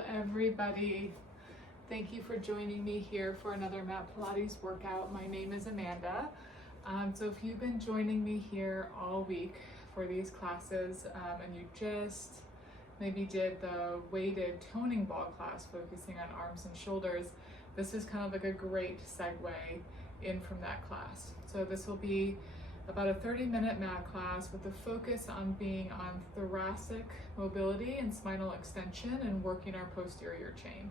Hello everybody. Thank you for joining me here for another Mat Pilates workout. My name is Amanda. So if you've been joining me here all week for these classes and you just maybe did the weighted toning ball class focusing on arms and shoulders, this is kind of like a great segue in from that class. So this will be about a 30-minute mat class with a focus on being on thoracic mobility and spinal extension and working our posterior chain.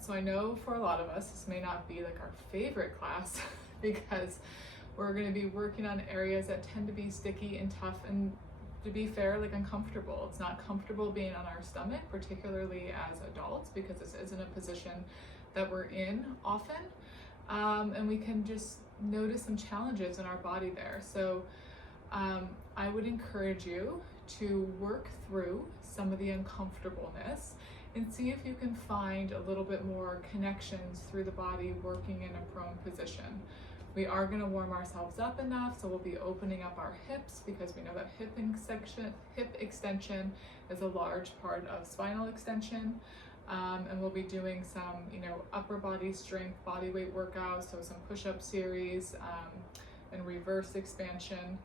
So I know for a lot of us, this may not be like our favorite class because we're going to be working on areas that tend to be sticky and tough and, to be fair, like uncomfortable. It's not comfortable being on our stomach, particularly as adults, because this isn't a position that we're in often. And we can just notice some challenges in our body there. So I would encourage you to work through some of the uncomfortableness and see if you can find a little bit more connections through the body working in a prone position. We are going to warm ourselves up enough, so we'll be opening up our hips because we know that hip extension is a large part of spinal extension. And we'll be doing some, upper body strength, body weight workouts, so some push-up series and reverse expansion.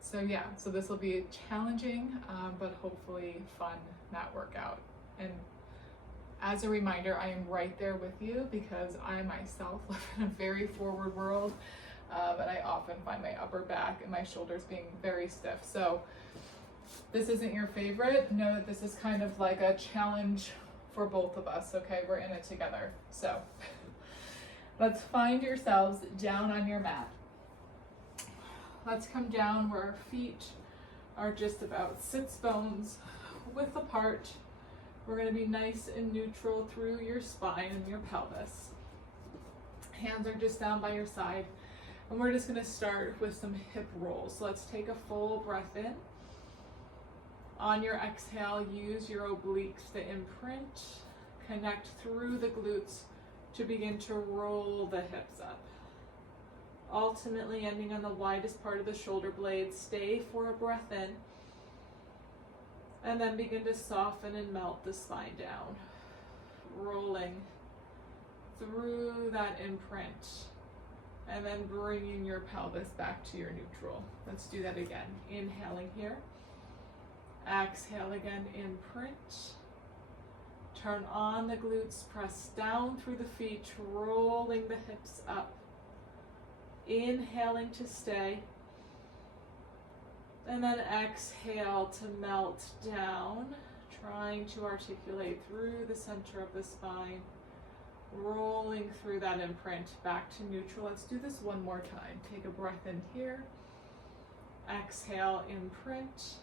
So this will be a challenging, but hopefully fun mat workout. And as a reminder, I am right there with you because I myself live in a very forward world, and I often find my upper back and my shoulders being very stiff. So this isn't your favorite, know that this is kind of like a challenge for both of us, okay? We're in it together. So let's find yourselves down on your mat. Let's come down where our feet are just about sits bones width apart. We're gonna be nice and neutral through your spine and your pelvis. Hands are just down by your side. And we're just gonna start with some hip rolls. So let's take a full breath in. On your exhale, use your obliques to imprint, connect through the glutes to begin to roll the hips up. Ultimately ending on the widest part of the shoulder blades. Stay for a breath in, and then begin to soften and melt the spine down. Rolling through that imprint, and then bringing your pelvis back to your neutral. Let's do that again. Inhaling here. Exhale again, imprint. Turn on the glutes, press down through the feet, rolling the hips up. Inhaling to stay. And then exhale to melt down, trying to articulate through the center of the spine, rolling through that imprint back to neutral. Let's do this one more time. Take a breath in here. Exhale, imprint.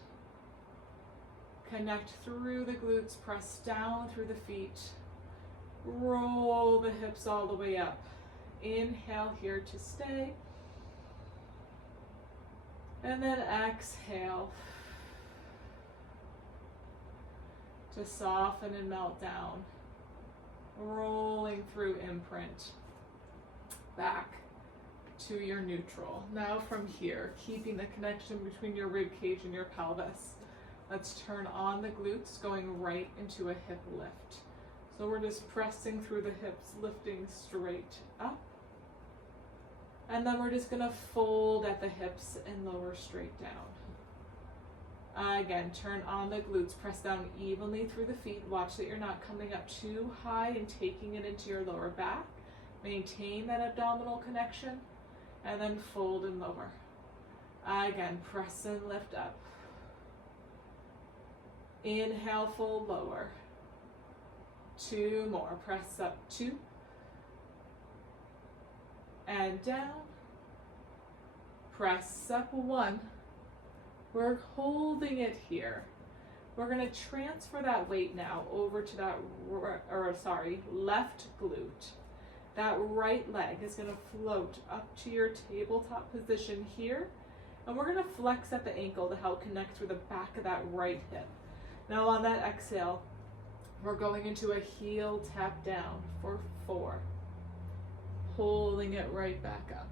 Connect through the glutes, press down through the feet, roll the hips all the way up. Inhale here to stay. And then exhale to soften and melt down, rolling through imprint back to your neutral. Now from here, keeping the connection between your rib cage and your pelvis, let's turn on the glutes, going right into a hip lift. So we're just pressing through the hips, lifting straight up. And then we're just gonna fold at the hips and lower straight down. Again, turn on the glutes, press down evenly through the feet. Watch that you're not coming up too high and taking it into your lower back. Maintain that abdominal connection, and then fold and lower. Again, press and lift up. Inhale, fold, lower. 2 more, press up, 2. And down. Press up, 1. We're holding it here. We're gonna transfer that weight now over to that, left glute. That right leg is gonna float up to your tabletop position here. And we're gonna flex at the ankle to help connect through the back of that right hip. Now on that exhale, we're going into a heel tap down for 4. Holding it right back up.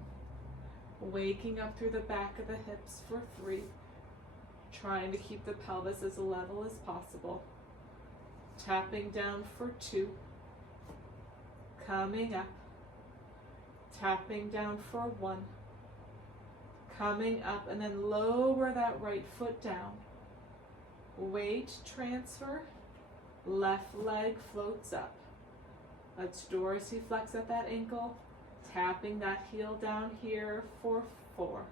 Waking up through the back of the hips for 3. Trying to keep the pelvis as level as possible. tapping down for 2, coming up, tapping down for 1, coming up, and then lower that right foot down. Weight transfer, left leg floats up. Let's dorsiflex at that ankle, tapping that heel down here for 4.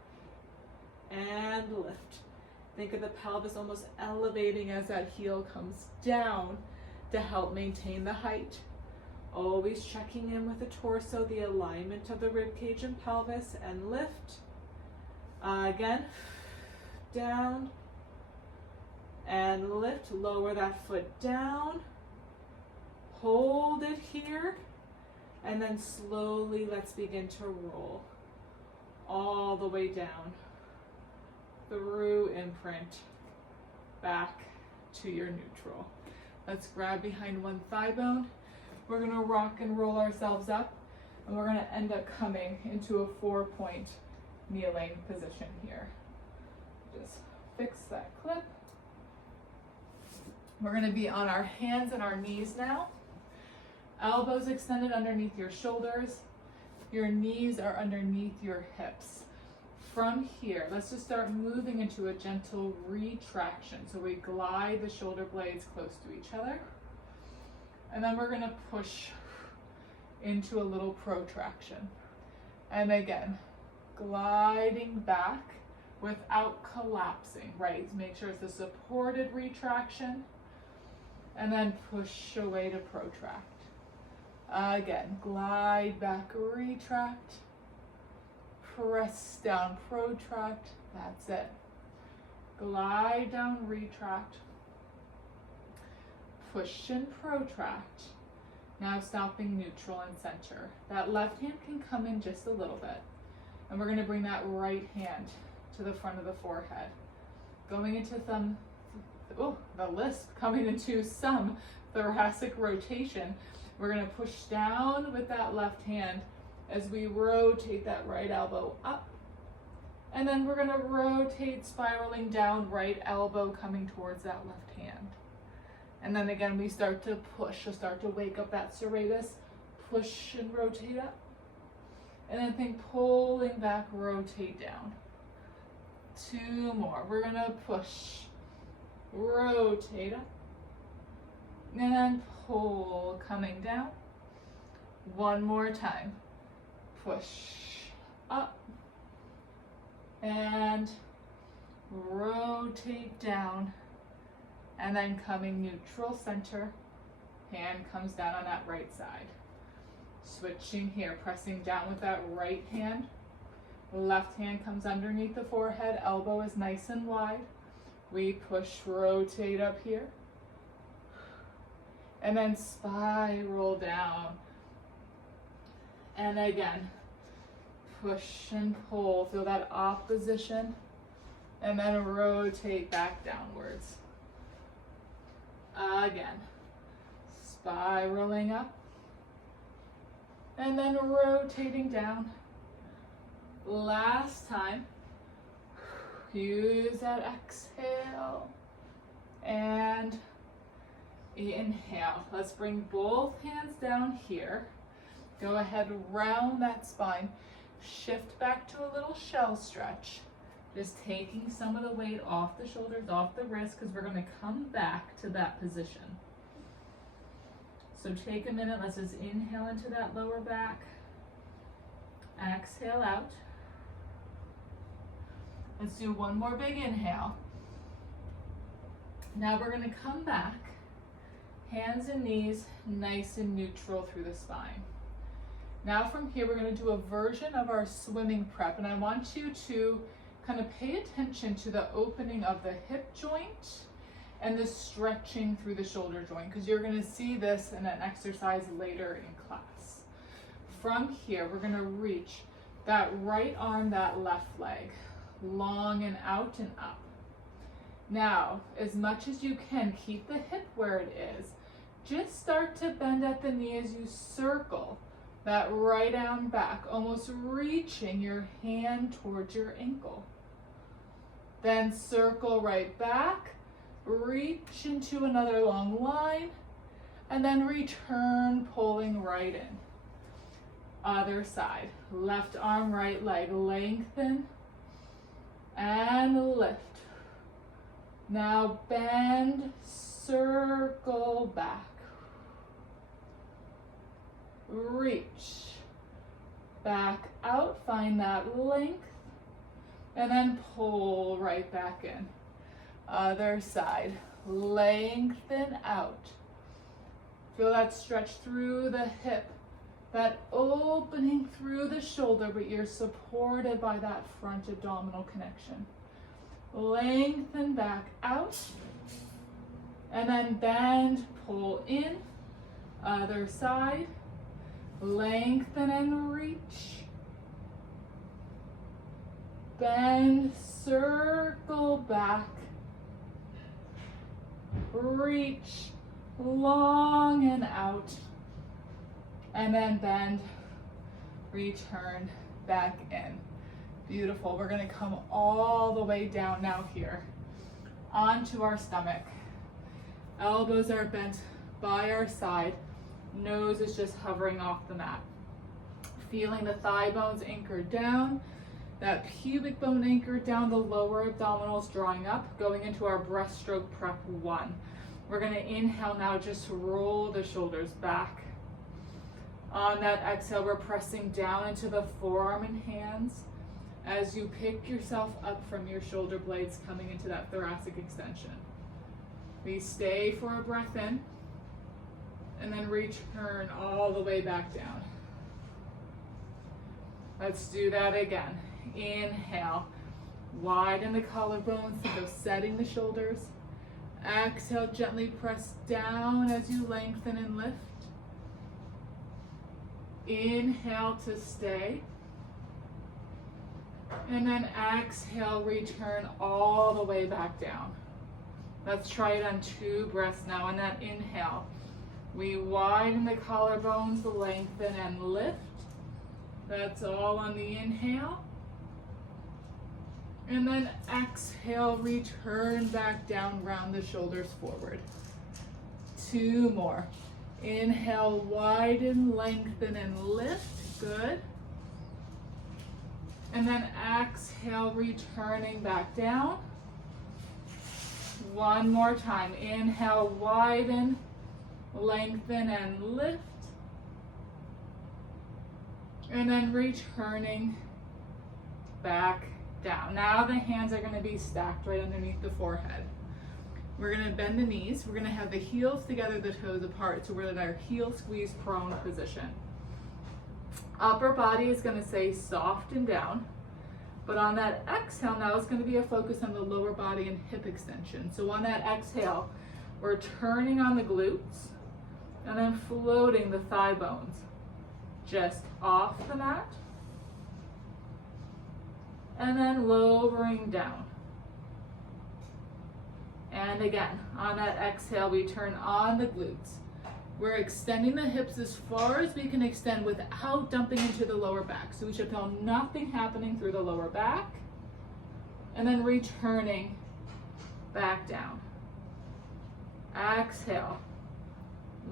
And lift. Think of the pelvis almost elevating as that heel comes down to help maintain the height. Always checking in with the torso, the alignment of the rib cage and pelvis, and lift. Again, down and lift. Lower that foot down. Hold it here, and then slowly let's begin to roll all the way down through imprint back to your neutral. Let's grab behind one thigh bone. We're gonna rock and roll ourselves up, and we're gonna end up coming into a 4-point kneeling position here. Just fix that clip. We're gonna be on our hands and our knees now. Elbows extended underneath your shoulders. Your knees are underneath your hips. From here, let's just start moving into a gentle retraction. So we glide the shoulder blades close to each other. And then we're gonna push into a little protraction. And again, gliding back without collapsing, right? Make sure it's a supported retraction. And then push away to protract. Again, glide back, retract, press down, protract, that's it. Glide down, retract, push and protract. Now stopping neutral and center. That left hand can come in just a little bit. And we're gonna bring that right hand to the front of the forehead. Going into the lisp, coming into some thoracic rotation. We're gonna push down with that left hand as we rotate that right elbow up. And then we're gonna rotate, spiraling down, right elbow coming towards that left hand. And then again, we start to push, so start to wake up that serratus, push and rotate up. And then think pulling back, rotate down. 2 more, we're gonna push, rotate up. And then pull, coming down. 1 more time. Push up. And rotate down. And then coming neutral center. Hand comes down on that right side. Switching here, pressing down with that right hand. Left hand comes underneath the forehead. Elbow is nice and wide. We push, rotate up here. And then spiral down. And again, push and pull. Feel that opposition. And then rotate back downwards. Again, spiraling up. And then rotating down. Last time. Use that exhale. And inhale. Let's bring both hands down here. Go ahead, round that spine. Shift back to a little shell stretch. Just taking some of the weight off the shoulders, off the wrists, because we're going to come back to that position. So take a minute. Let's just inhale into that lower back. Exhale out. Let's do 1 more big inhale. Now we're going to come back. Hands and knees nice and neutral through the spine. Now from here, we're going to do a version of our swimming prep, and I want you to kind of pay attention to the opening of the hip joint and the stretching through the shoulder joint, because you're going to see this in an exercise later in class. From here, we're going to reach that right arm, that left leg, long and out and up. Now, as much as you can, keep the hip where it is. Just start to bend at the knee as you circle that right arm back, almost reaching your hand towards your ankle. Then circle right back, reach into another long line, and then return, pulling right in. Other side, left arm, right leg, lengthen and lift. Now bend, circle back. Reach back out, find that length, and then pull right back in. Other side, lengthen out. Feel that stretch through the hip, that opening through the shoulder, but you're supported by that front abdominal connection. Lengthen back out, and then bend, pull in. Other side, lengthen and reach. Bend, circle back. Reach, long and out. And then bend, return back in. Beautiful. We're going to come all the way down now here onto our stomach. Elbows are bent by our side. Nose is just hovering off the mat. Feeling the thigh bones anchored down, that pubic bone anchored down, the lower abdominals drawing up, going into our breaststroke prep 1. We're going to inhale now, just roll the shoulders back. On that exhale, we're pressing down into the forearm and hands as you pick yourself up from your shoulder blades, coming into that thoracic extension. We stay for a breath in, and then return all the way back down. Let's do that again. Inhale, widen the collarbones, think of setting the shoulders. Exhale, gently press down as you lengthen and lift. Inhale to stay. And then exhale, return all the way back down. Let's try it on 2 breaths now. On that inhale, we widen the collarbones, lengthen and lift. That's all on the inhale. And then exhale, return back down, round the shoulders forward. 2 more. Inhale, widen, lengthen and lift. Good. And then exhale, returning back down. 1 more time. Inhale, widen, lengthen and lift. And then returning back down. Now the hands are going to be stacked right underneath the forehead. We're going to bend the knees. We're going to have the heels together, the toes apart. So we're in our heel squeeze prone position. Upper body is going to stay soft and down. But on that exhale now, it's going to be a focus on the lower body and hip extension. So on that exhale, we're turning on the glutes and then floating the thigh bones just off the mat. And then lowering down. And again, on that exhale, we turn on the glutes. We're extending the hips as far as we can extend without dumping into the lower back. So we should feel nothing happening through the lower back. And then returning back down. Exhale.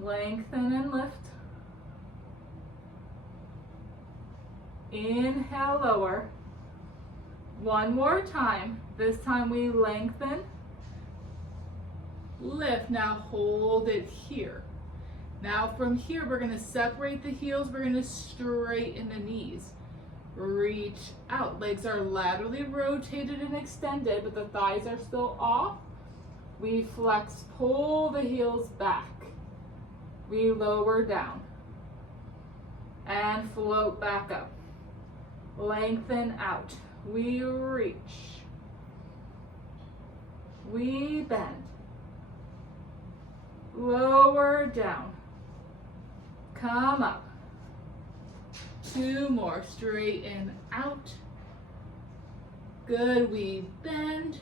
Lengthen and lift. Inhale, lower. 1 more time. This time we lengthen. Lift. Now hold it here. Now from here, we're going to separate the heels. We're going to straighten the knees. Reach out. Legs are laterally rotated and extended, but the thighs are still off. We flex, pull the heels back. We lower down. And float back up. Lengthen out. We reach. We bend. Lower down. Come up. 2 more. Straighten out. Good. We bend.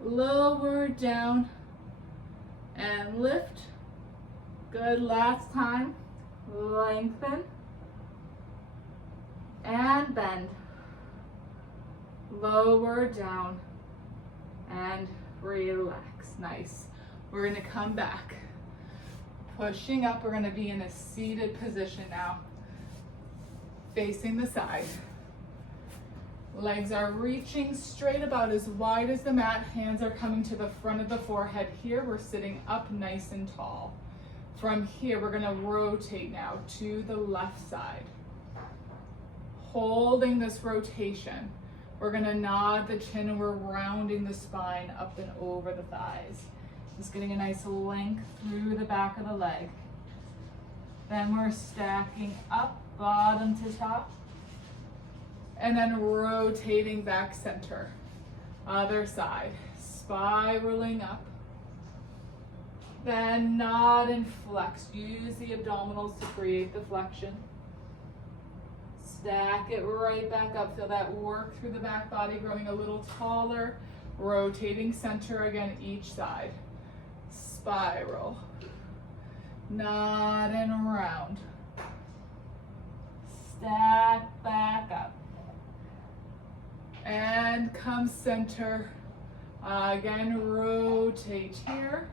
Lower down. And lift. Good. Last time. Lengthen. And bend. Lower down. And relax. Nice. We're going to come back. Pushing up, we're gonna be in a seated position now. Facing the side. Legs are reaching straight about as wide as the mat. Hands are coming to the front of the forehead here. We're sitting up nice and tall. From here, we're gonna rotate now to the left side. Holding this rotation, we're gonna nod the chin and we're rounding the spine up and over the thighs. Just getting a nice length through the back of the leg. Then we're stacking up, bottom to top. And then rotating back center. Other side, spiraling up. Then nod and flex. Use the abdominals to create the flexion. Stack it right back up. Feel that work through the back body, growing a little taller. Rotating center again, each side. Spiral. Nod and round. Stack back up. And come center. Again, rotate here.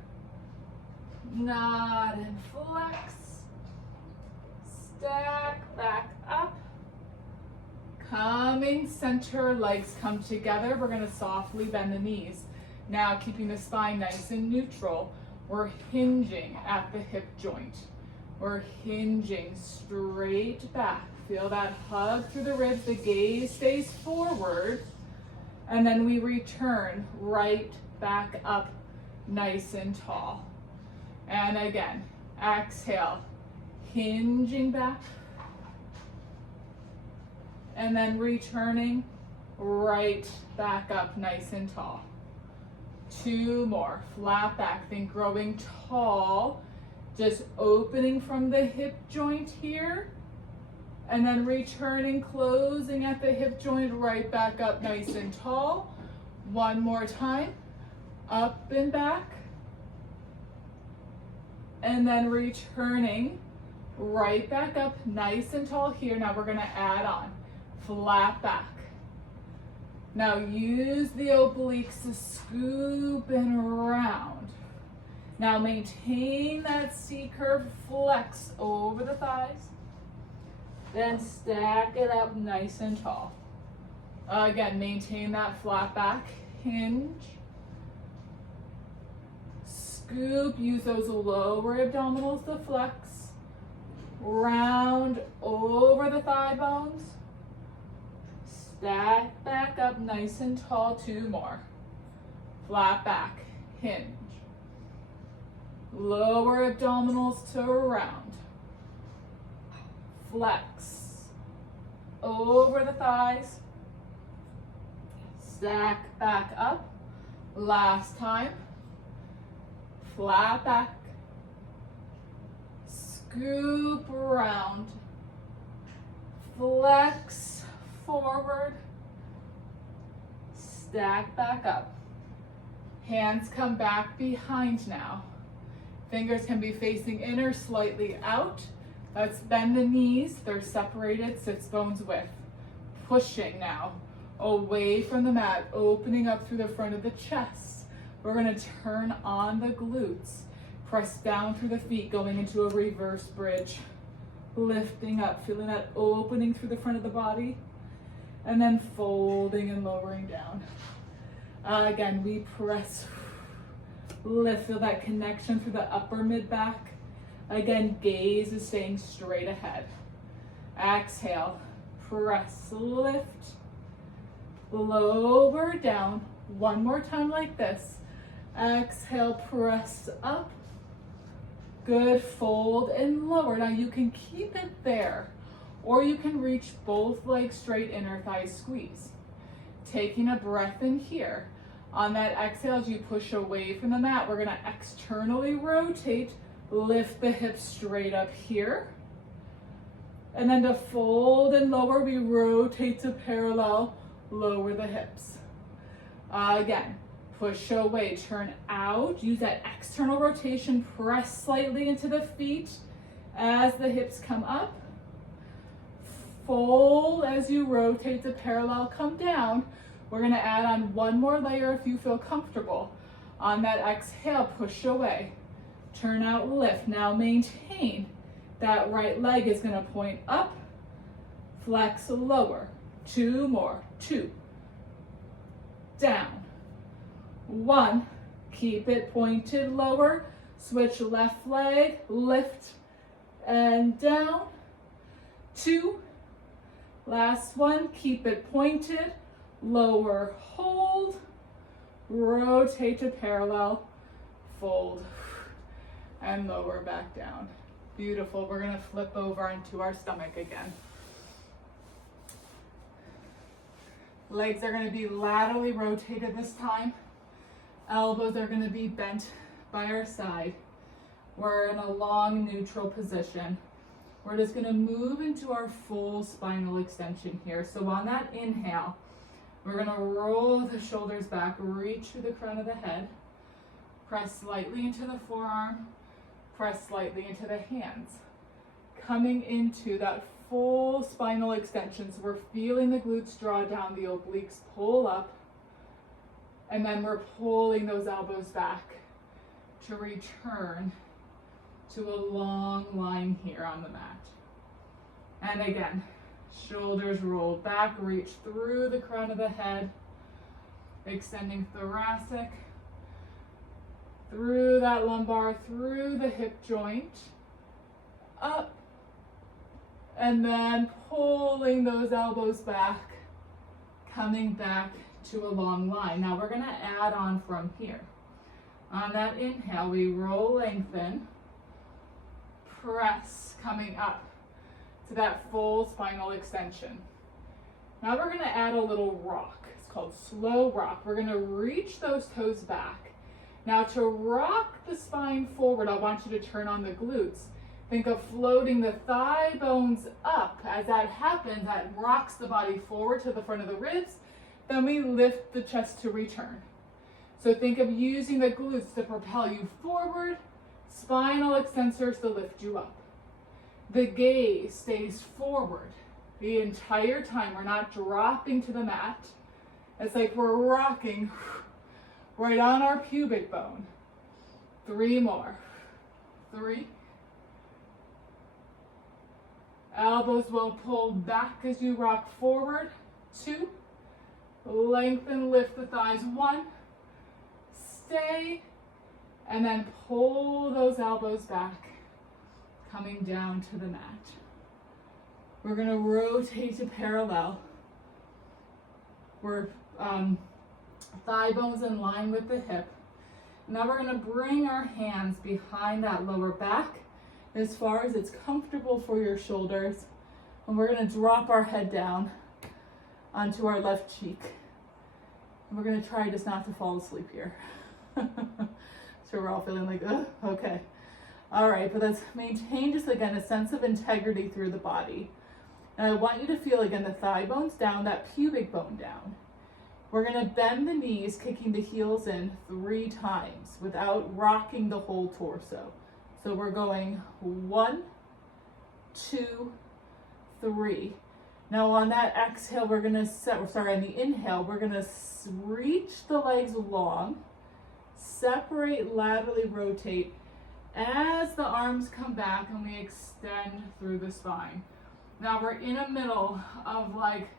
Nod and flex. Stack back up. Coming center, legs come together. We're gonna softly bend the knees. Now keeping the spine nice and neutral. We're hinging at the hip joint. We're hinging straight back. Feel that hug through the ribs. The gaze stays forward. And then we return right back up nice and tall. And again, exhale, hinging back. And then returning right back up nice and tall. 2 more, flat back, think growing tall, just opening from the hip joint here, and then returning, closing at the hip joint, right back up nice and tall. 1 more time, up and back, and then returning, right back up nice and tall here. Now we're gonna add on, flat back. Now use the obliques to scoop and round. Now maintain that C curve, flex over the thighs. Then stack it up nice and tall. Again, maintain that flat back, hinge. Scoop, use those lower abdominals to flex. Round over the thigh bones. Stack back up nice and tall, 2 more. Flat back, hinge. Lower abdominals to round. Flex. Over the thighs. Stack back up. Last time. Flat back. Scoop around. Flex forward, stack back up. Hands come back behind now. Fingers can be facing in or slightly out. Let's bend the knees, they're separated, sits bones width. Pushing now, away from the mat, opening up through the front of the chest. We're gonna turn on the glutes. Press down through the feet, going into a reverse bridge. Lifting up, feeling that opening through the front of the body. And then folding and lowering down. Again, we press, lift, feel that connection through the upper mid back. Again, gaze is staying straight ahead. Exhale, press, lift, lower down. 1 more time like this. Exhale, press up. Good, fold and lower. Now you can keep it there. Or you can reach both legs straight, inner thighs squeeze. Taking a breath in here. On that exhale, as you push away from the mat, we're gonna externally rotate, lift the hips straight up here. And then to fold and lower, we rotate to parallel, lower the hips. Again, push away, turn out, use that external rotation, press slightly into the feet as the hips come up. Fold as you rotate to parallel, come down. We're gonna add on 1 more layer if you feel comfortable. On that exhale, push away. turn out, lift. Now maintain. That right leg is gonna point up, flex, lower. 2 more, 2, down, 1, keep it pointed, lower, switch left leg, lift and down, 2, last one, keep it pointed, lower, hold, rotate to parallel, fold, and lower back down. Beautiful. We're gonna flip over into our stomach again. Legs are gonna be laterally rotated this time. Elbows are gonna be bent by our side. We're in a long neutral position. We're just gonna move into our full spinal extension here. So on that inhale, we're gonna roll the shoulders back, reach to the crown of the head, press slightly into the forearm, press slightly into the hands. Coming into that full spinal extension. So we're feeling the glutes draw down, the obliques pull up, and then we're pulling those elbows back to return to a long line here on the mat. And again, shoulders roll back, reach through the crown of the head, extending thoracic, through that lumbar, through the hip joint, up, and then pulling those elbows back, coming back to a long line. Now we're gonna add on from here. On that inhale, we roll, lengthen, press, coming up to that full spinal extension. Now we're gonna add a little rock. It's called slow rock. We're gonna reach those toes back. Now to rock the spine forward, I want you to turn on the glutes. Think of floating the thigh bones up. As that happens, that rocks the body forward to the front of the ribs. Then we lift the chest to return. So think of using the glutes to propel you forward, spinal extensors to lift you up. The gaze stays forward the entire time. We're not dropping to the mat. It's like we're rocking right on our pubic bone. 3 more. 3. Elbows will pull back as you rock forward. 2. Lengthen, lift the thighs. 1. Stay. And then pull those elbows back, coming down to the mat. We're gonna rotate to parallel. We're thigh bones in line with the hip. Now we're gonna bring our hands behind that lower back as far as it's comfortable for your shoulders. And we're gonna drop our head down onto our left cheek. And we're gonna try just not to fall asleep here. So we're all feeling like, ugh, okay. All right, but let's maintain just again a sense of integrity through the body. And I want you to feel again the thigh bones down, that pubic bone down. We're gonna bend the knees, kicking the heels in 3 times without rocking the whole torso. So we're going 1, 2, 3. Now on that exhale, we're gonna on the inhale, we're gonna reach the legs long, separate, laterally rotate as the arms come back and we extend through the spine. Now we're in a middle of like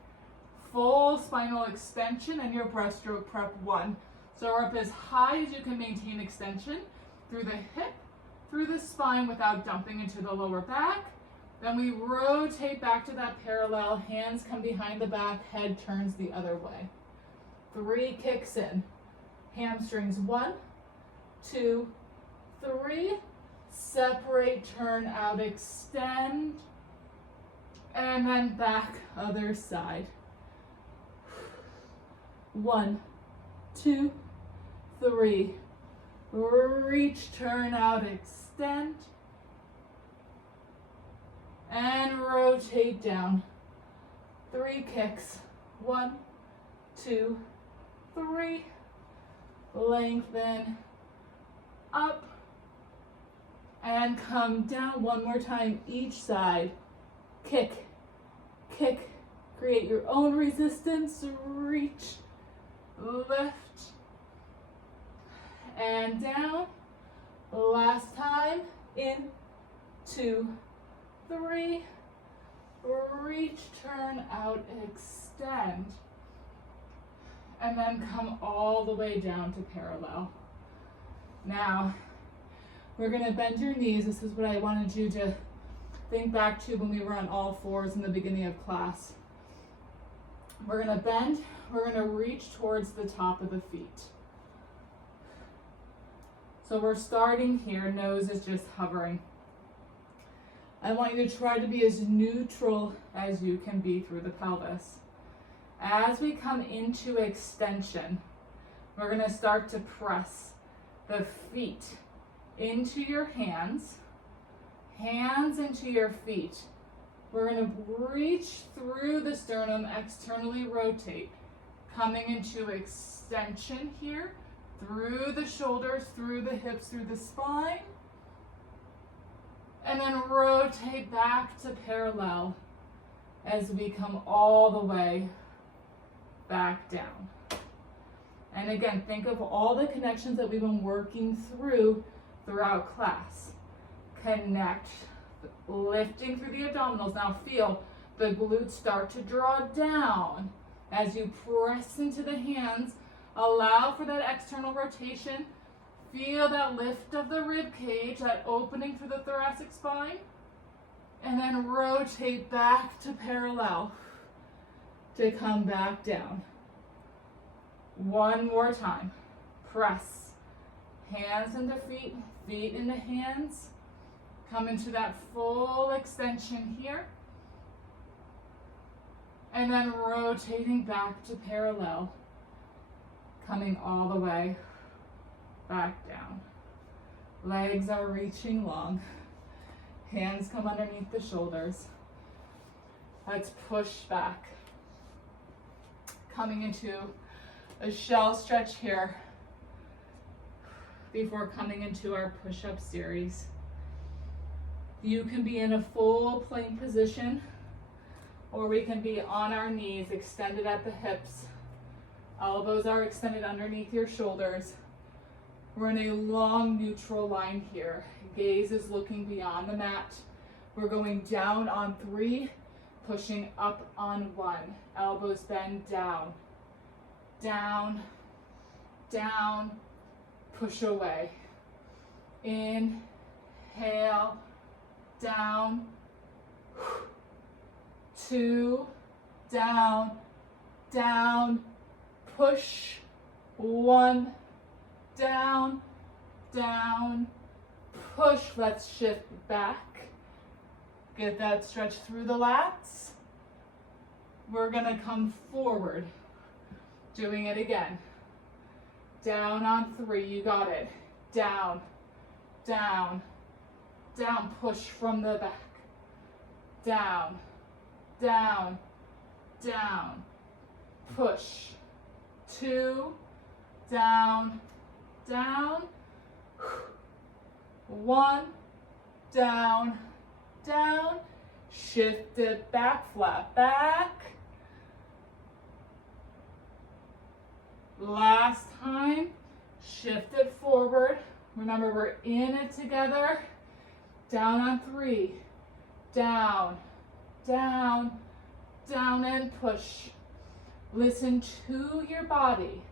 full spinal extension and your breaststroke prep 1. So we're up as high as you can maintain extension through the hip, through the spine without dumping into the lower back. Then we rotate back to that parallel, hands come behind the back, head turns the other way. 3 kicks in. Hamstrings 1, 2, 3. Separate, turn out, extend. And then back, other side. 1, 2, 3. Reach, turn out, extend. And rotate down. 3 kicks. 1, 2, 3. Lengthen. Up. And come down. 1 more time each side. Kick, kick. Create your own resistance. Reach, lift, and down. Last time. In, 2, 3, reach, turn out, extend, and then come all the way down to parallel. Now, we're gonna bend your knees. This is what I wanted you to think back to when we were on all fours in the beginning of class. We're gonna bend, we're gonna reach towards the top of the feet. So we're starting here, nose is just hovering. I want you to try to be as neutral as you can be through the pelvis. As we come into extension, we're gonna start to press the feet into your hands, hands into your feet. We're gonna reach through the sternum, externally rotate, coming into extension here, through the shoulders, through the hips, through the spine, and then rotate back to parallel as we come all the way back down. And again, think of all the connections that we've been working through throughout class. Connect, lifting through the abdominals. Now feel the glutes start to draw down as you press into the hands. Allow for that external rotation. Feel that lift of the rib cage, that opening through the thoracic spine. And then rotate back to parallel to come back down. One more time. Press. Hands into feet, feet into hands. Come into that full extension here. And then rotating back to parallel. Coming all the way back down. Legs are reaching long. Hands come underneath the shoulders. Let's push back. Coming into a shell stretch here before coming into our push-up series. You can be in a full plank position, or we can be on our knees, extended at the hips. Elbows are extended underneath your shoulders. We're in a long neutral line here. Gaze is looking beyond the mat. We're going down on 3, pushing up on 1. Elbows bend down, down, down, push away. Inhale, down, 2, down, down, push, 1, down, down, push. Let's shift back. Get that stretch through the lats. We're gonna come forward. Doing it again. Down on 3, you got it. Down, down, down, push from the back. Down, down, down, push. 2, down, down, 1, down, down, shift it back, flat back. Last time, shift it forward. Remember, we're in it together. Down on 3, down, down, down, and push. Listen to your body.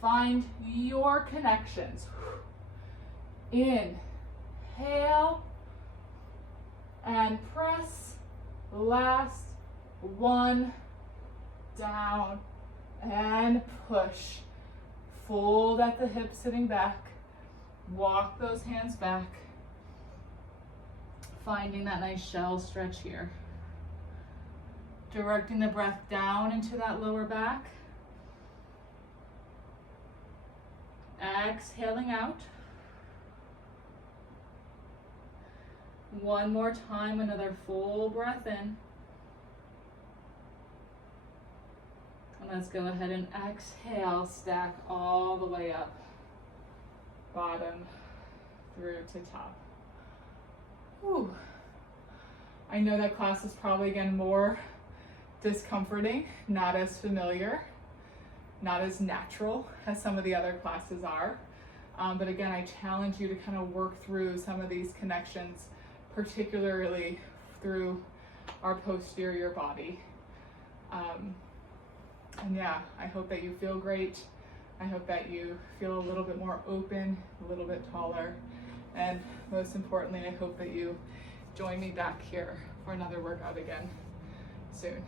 Find your connections. Inhale and press. Last 1, down and push. Fold at the hips, sitting back. Walk those hands back. Finding that nice shell stretch here. Directing the breath down into that lower back. Exhaling out. One more time, another full breath in. And let's go ahead and exhale, stack all the way up. Bottom through to top. Whew. I know that class is probably again more discomforting, not as familiar, not as natural as some of the other classes are. But again, I challenge you to kind of work through some of these connections, particularly through our posterior body. And yeah, I hope that you feel great. I hope that you feel a little bit more open, a little bit taller. And most importantly, I hope that you join me back here for another workout again soon.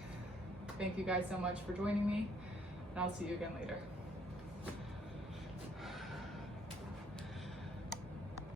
Thank you guys so much for joining me, and I'll see you again later.